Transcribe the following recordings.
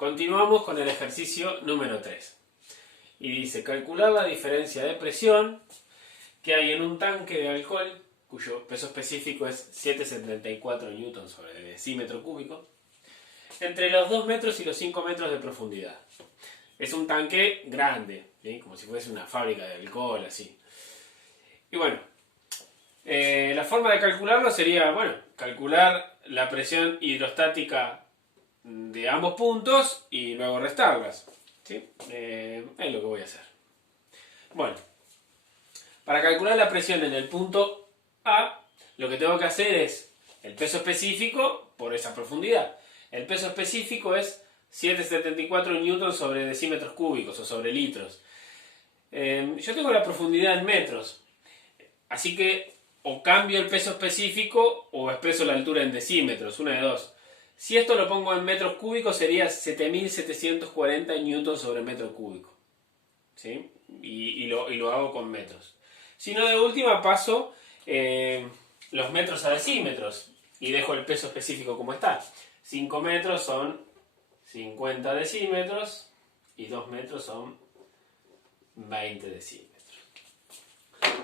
Continuamos con el ejercicio número 3. Y dice, calcular la diferencia de presión que hay en un tanque de alcohol, cuyo peso específico es 7,74 N sobre decímetro cúbico, entre los 2 metros y los 5 metros de profundidad. Es un tanque grande, ¿sí? Como si fuese una fábrica de alcohol, así. Y bueno, la forma de calcularlo sería, calcular la presión hidrostática de ambos puntos y luego restarlas, ¿sí? Es lo que voy a hacer. Bueno, para calcular la presión en el punto A, lo que tengo que hacer es el peso específico por esa profundidad. El peso específico es 7,74 N sobre decímetros cúbicos o sobre litros. Yo tengo la profundidad en metros, así que o cambio el peso específico o expreso la altura en decímetros, una de dos. Si esto lo pongo en metros cúbicos sería 7.740 N sobre metro cúbico, ¿sí? Y lo hago con metros. Si no, de última paso los metros a decímetros y dejo el peso específico como está. 5 metros son 50 decímetros y 2 metros son 20 decímetros.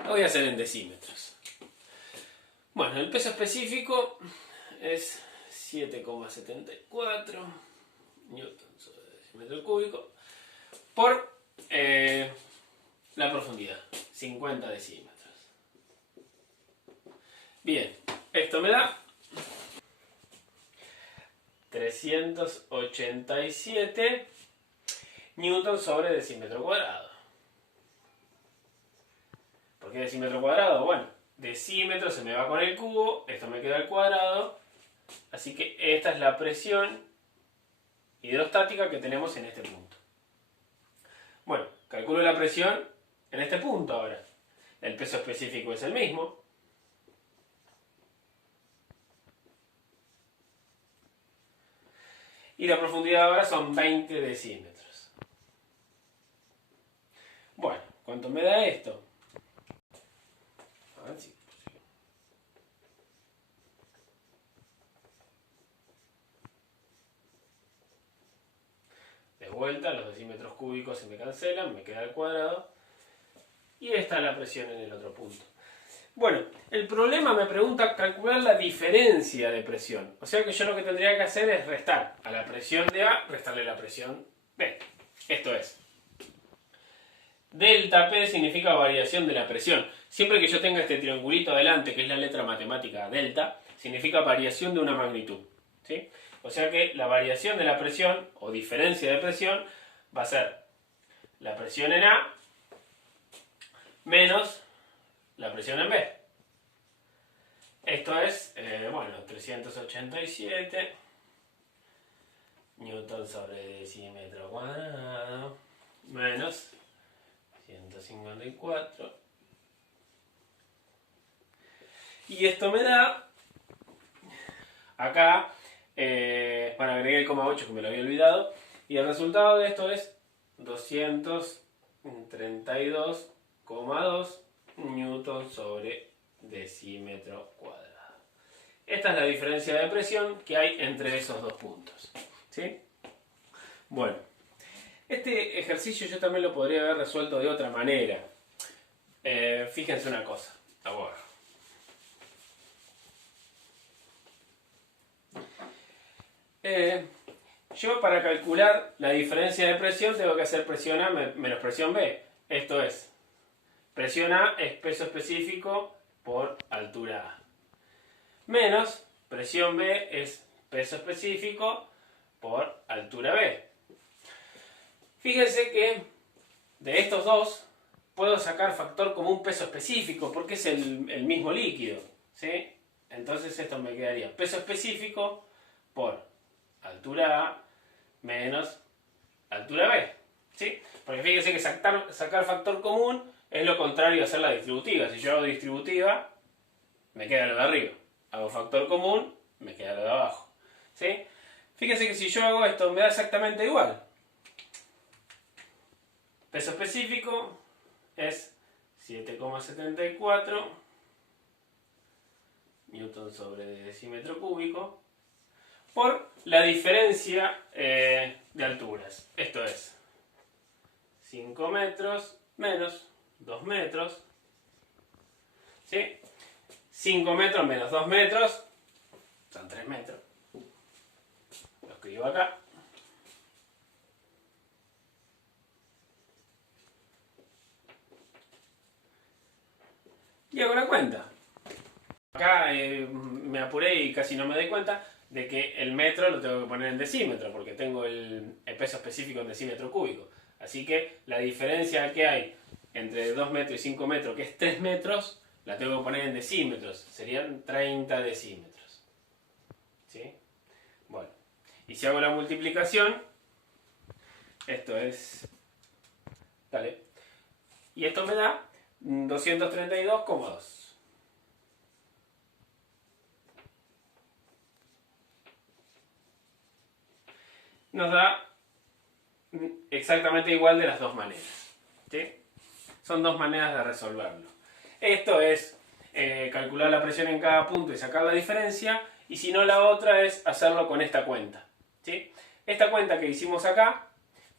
Lo voy a hacer en decímetros. Bueno, el peso específico es 7,74 newton sobre decímetro cúbico por la profundidad, 50 decímetros. Bien, esto me da 387 newton sobre decímetro cuadrado. ¿Por qué decímetro cuadrado? Bueno, decímetro se me va con el cubo, esto me queda al cuadrado, así que esta es la presión hidrostática que tenemos en este punto. Bueno, calculo la presión en este punto ahora. El peso específico es el mismo. Y la profundidad ahora son 20 decímetros. Bueno, ¿cuánto me da esto? A ver si... De vuelta, los decímetros cúbicos se me cancelan, me queda el cuadrado. Y esta es la presión en el otro punto. Bueno, el problema me pregunta calcular la diferencia de presión. O sea que yo lo que tendría que hacer es restar a la presión de A, restarle la presión B. Esto es. Delta P significa variación de la presión. Siempre que yo tenga este triangulito adelante, que es la letra matemática delta, significa variación de una magnitud, ¿sí? O sea que la variación de la presión, o diferencia de presión, va a ser la presión en A menos la presión en B. Esto es, 387 newton sobre decímetro cuadrado menos 154. Y esto me da, acá, agregué el 0,8 que me lo había olvidado, y el resultado de esto es 232,2 newton sobre decímetro cuadrado. Esta es la diferencia de presión que hay entre esos dos puntos, ¿sí? Bueno, este ejercicio yo también lo podría haber resuelto de otra manera. Fíjense una cosa, ahora. Yo para calcular la diferencia de presión tengo que hacer presión A menos presión B. Esto es, presión A es peso específico por altura A. Menos presión B es peso específico por altura B. Fíjense que de estos dos puedo sacar factor común peso específico porque es el mismo líquido, ¿sí? Entonces esto me quedaría peso específico por altura A menos altura B, ¿sí? Porque fíjense que sacar factor común es lo contrario a hacer la distributiva. Si yo hago distributiva, me queda lo de arriba. Hago factor común, me queda lo de abajo, ¿sí? Fíjense que si yo hago esto me da exactamente igual. Peso específico es 7,74 newton sobre decímetro cúbico por la diferencia de alturas. Esto es 5 metros menos 2 metros. ¿Sí? 5 metros menos 2 metros son 3 metros. Lo escribo acá. Y hago la cuenta. Acá me apuré y casi no me doy cuenta de que el metro lo tengo que poner en decímetro, porque tengo el peso específico en decímetro cúbico. Así que la diferencia que hay entre 2 metros y 5 metros, que es 3 metros, la tengo que poner en decímetros. Serían 30 decímetros. ¿Sí? Bueno, y si hago la multiplicación, esto es... Dale. Y esto me da 232,2. Nos da exactamente igual de las dos maneras. ¿Sí? Son dos maneras de resolverlo. Esto es calcular la presión en cada punto y sacar la diferencia. Y si no, la otra es hacerlo con esta cuenta. ¿Sí? Esta cuenta que hicimos acá,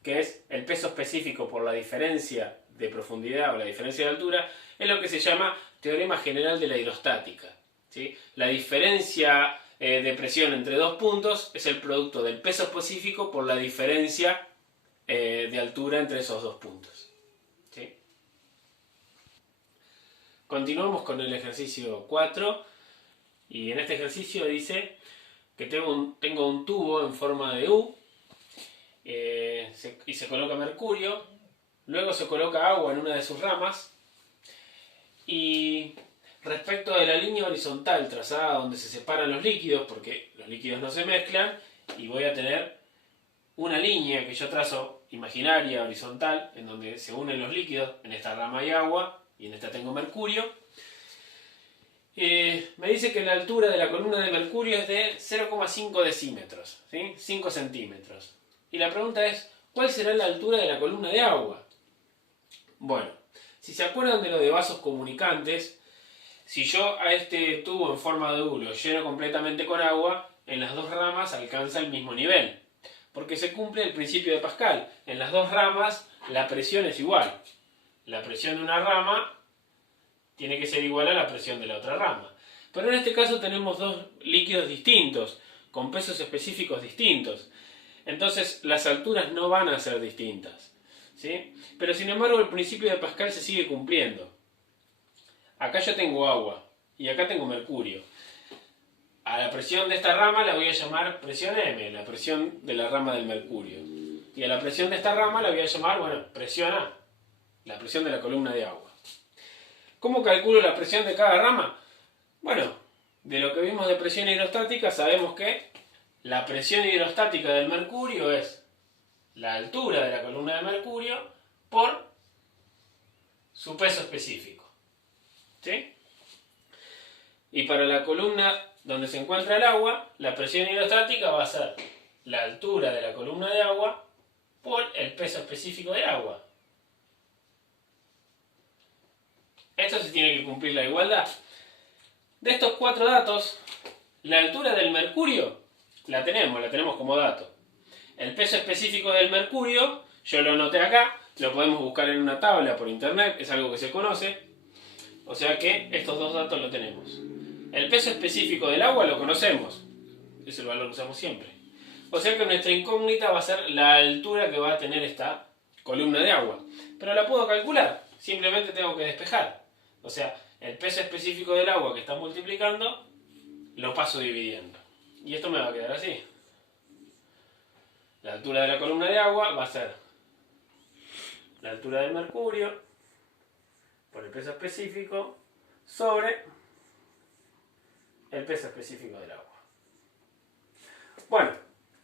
que es el peso específico por la diferencia de profundidad o la diferencia de altura, es lo que se llama teorema general de la hidrostática. ¿Sí? La diferencia de presión entre dos puntos es el producto del peso específico por la diferencia de altura entre esos dos puntos. ¿Sí? Continuamos con el ejercicio 4 y en este ejercicio dice que tengo un tubo en forma de U y se coloca mercurio, luego se coloca agua en una de sus ramas y respecto de la línea horizontal trazada donde se separan los líquidos, porque los líquidos no se mezclan, y voy a tener una línea que yo trazo imaginaria, horizontal, en donde se unen los líquidos, en esta rama hay agua y en esta tengo mercurio. Me dice que la altura de la columna de mercurio es de 0,5 decímetros, ¿sí? 5 centímetros. Y la pregunta es, ¿cuál será la altura de la columna de agua? Bueno, si se acuerdan de lo de vasos comunicantes, si yo a este tubo en forma de U lo lleno completamente con agua, en las dos ramas alcanza el mismo nivel. Porque se cumple el principio de Pascal. En las dos ramas la presión es igual. La presión de una rama tiene que ser igual a la presión de la otra rama. Pero en este caso tenemos dos líquidos distintos, con pesos específicos distintos. Entonces las alturas no van a ser distintas. ¿Sí? Pero sin embargo el principio de Pascal se sigue cumpliendo. Acá yo tengo agua y acá tengo mercurio. A la presión de esta rama la voy a llamar presión M, la presión de la rama del mercurio. Y a la presión de esta rama la voy a llamar, bueno, presión A, la presión de la columna de agua. ¿Cómo calculo la presión de cada rama? Bueno, de lo que vimos de presión hidrostática sabemos que la presión hidrostática del mercurio es la altura de la columna de mercurio por su peso específico. ¿Sí? Y para la columna donde se encuentra el agua, la presión hidrostática va a ser la altura de la columna de agua por el peso específico del agua. Esto se tiene que cumplir la igualdad. De estos cuatro datos, la altura del mercurio la tenemos como dato. El peso específico del mercurio, yo lo anoté acá, lo podemos buscar en una tabla por internet, es algo que se conoce. O sea que estos dos datos lo tenemos. El peso específico del agua lo conocemos, es el valor que usamos siempre. O sea que nuestra incógnita va a ser la altura que va a tener esta columna de agua. Pero la puedo calcular, simplemente tengo que despejar. O sea, el peso específico del agua que está multiplicando, lo paso dividiendo. Y esto me va a quedar así. La altura de la columna de agua va a ser la altura del mercurio por el peso específico sobre el peso específico del agua. Bueno,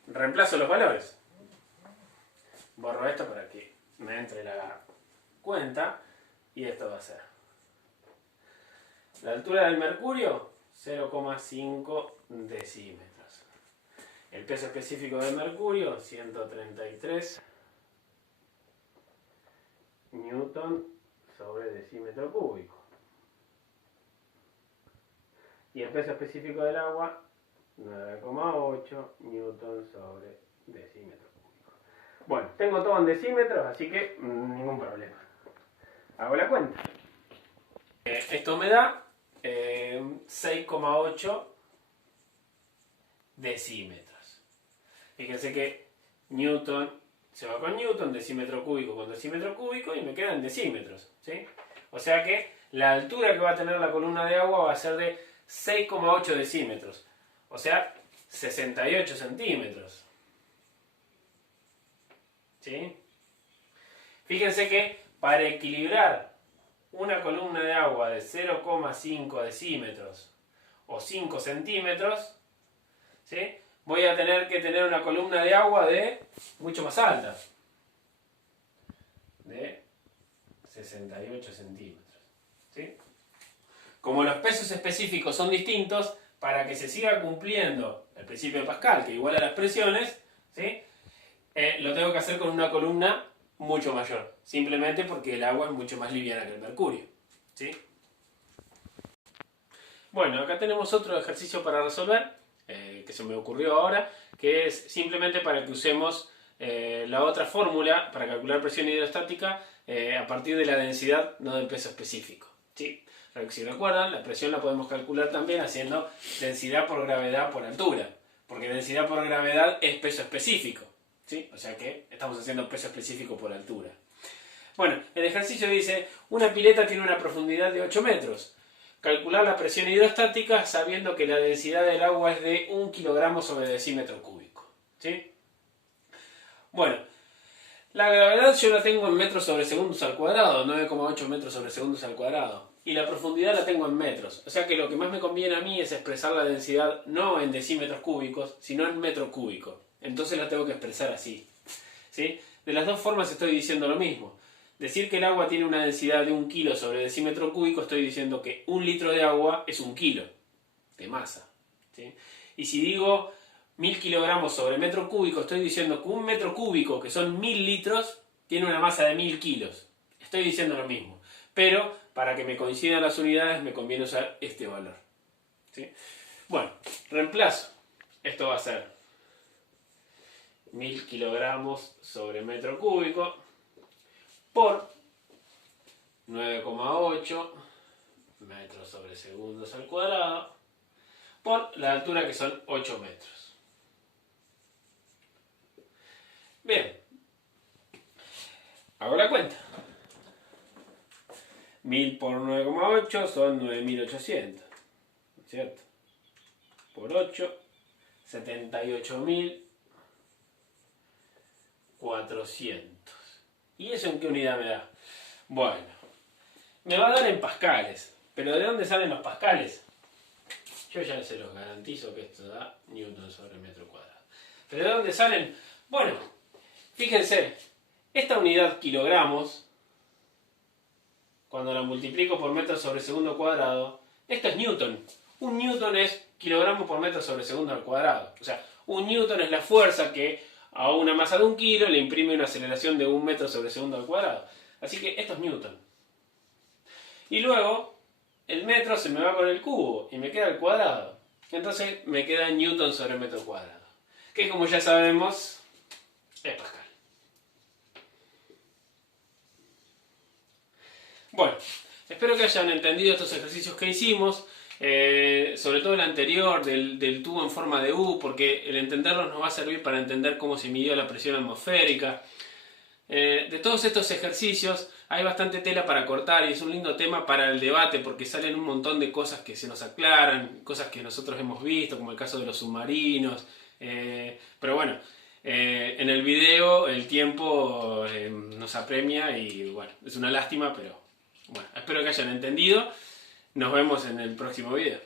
reemplazo los valores. Borro esto para que me entre la cuenta y esto va a ser la altura del mercurio 0,5 decímetros. El peso específico del mercurio 133 newton sobre decímetro cúbico. Y el peso específico del agua 9,8 newton sobre decímetro cúbico. tengo todo en decímetros, así que ningún problema. Hago la cuenta. Esto me da 6,8 decímetros. Fíjense que Newton se va con Newton, decímetro cúbico con decímetro cúbico, y me quedan decímetros, ¿sí? O sea que la altura que va a tener la columna de agua va a ser de 6,8 decímetros. O sea, 68 centímetros. ¿Sí? Fíjense que para equilibrar una columna de agua de 0,5 decímetros o 5 centímetros, ¿sí?, voy a tener que tener una columna de agua de mucho más alta, de 68 centímetros. ¿Sí? Como los pesos específicos son distintos, para que se siga cumpliendo el principio de Pascal, que iguala las presiones, ¿sí?, lo tengo que hacer con una columna mucho mayor, simplemente porque el agua es mucho más liviana que el mercurio. ¿Sí? Bueno, acá tenemos otro ejercicio para resolver, que se me ocurrió ahora, que es simplemente para que usemos la otra fórmula para calcular presión hidrostática a partir de la densidad, no del peso específico. ¿Sí? Si recuerdan, la presión la podemos calcular también haciendo densidad por gravedad por altura, porque densidad por gravedad es peso específico. ¿Sí? O sea que estamos haciendo peso específico por altura. Bueno, el ejercicio dice, una pileta tiene una profundidad de 8 metros. Calcular la presión hidrostática sabiendo que la densidad del agua es de 1 kilogramo sobre decímetro cúbico. ¿Sí? Bueno, la gravedad yo la tengo en metros sobre segundos al cuadrado, 9,8 metros sobre segundos al cuadrado. Y la profundidad la tengo en metros. O sea que lo que más me conviene a mí es expresar la densidad no en decímetros cúbicos, sino en metro cúbico. Entonces la tengo que expresar así. ¿Sí? De las dos formas estoy diciendo lo mismo. Decir que el agua tiene una densidad de 1 kilo sobre decímetro cúbico, estoy diciendo que 1 litro de agua es 1 kilo de masa. ¿Sí? Y si digo 1000 kilogramos sobre metro cúbico, estoy diciendo que 1 metro cúbico, que son 1000 litros, tiene una masa de 1000 kilos. Estoy diciendo lo mismo. Pero para que me coincidan las unidades me conviene usar este valor. ¿Sí? Bueno, reemplazo. Esto va a ser 1000 kilogramos sobre metro cúbico por 9,8 metros sobre segundos al cuadrado por la altura, que son 8 metros. Bien, hago la cuenta. 1000 por 9,8 son 9800, ¿no es cierto? Por 8, 78.400. ¿Y eso en qué unidad me da? Bueno, me va a dar en pascales. ¿Pero de dónde salen los pascales? Yo ya se los garantizo que esto da newton sobre metro cuadrado. ¿Pero de dónde salen? Bueno, fíjense, esta unidad kilogramos, cuando la multiplico por metro sobre segundo cuadrado, esto es newton. Un newton es kilogramo por metro sobre segundo al cuadrado. O sea, un newton es la fuerza que a una masa de 1 kilo le imprime una aceleración de 1 metro sobre segundo al cuadrado. Así que esto es newton. Y luego, el metro se me va con el cubo y me queda el cuadrado. Entonces me queda newton sobre metro cuadrado. Que, como ya sabemos, es Pascal. Bueno, espero que hayan entendido estos ejercicios que hicimos. Sobre todo el anterior del tubo en forma de U, porque el entenderlos nos va a servir para entender cómo se midió la presión atmosférica. De todos estos ejercicios hay bastante tela para cortar y es un lindo tema para el debate, porque salen un montón de cosas que se nos aclaran, cosas que nosotros hemos visto, como el caso de los submarinos. Pero bueno, en el video el tiempo nos apremia y bueno, es una lástima, pero bueno, espero que hayan entendido. Nos vemos en el próximo video.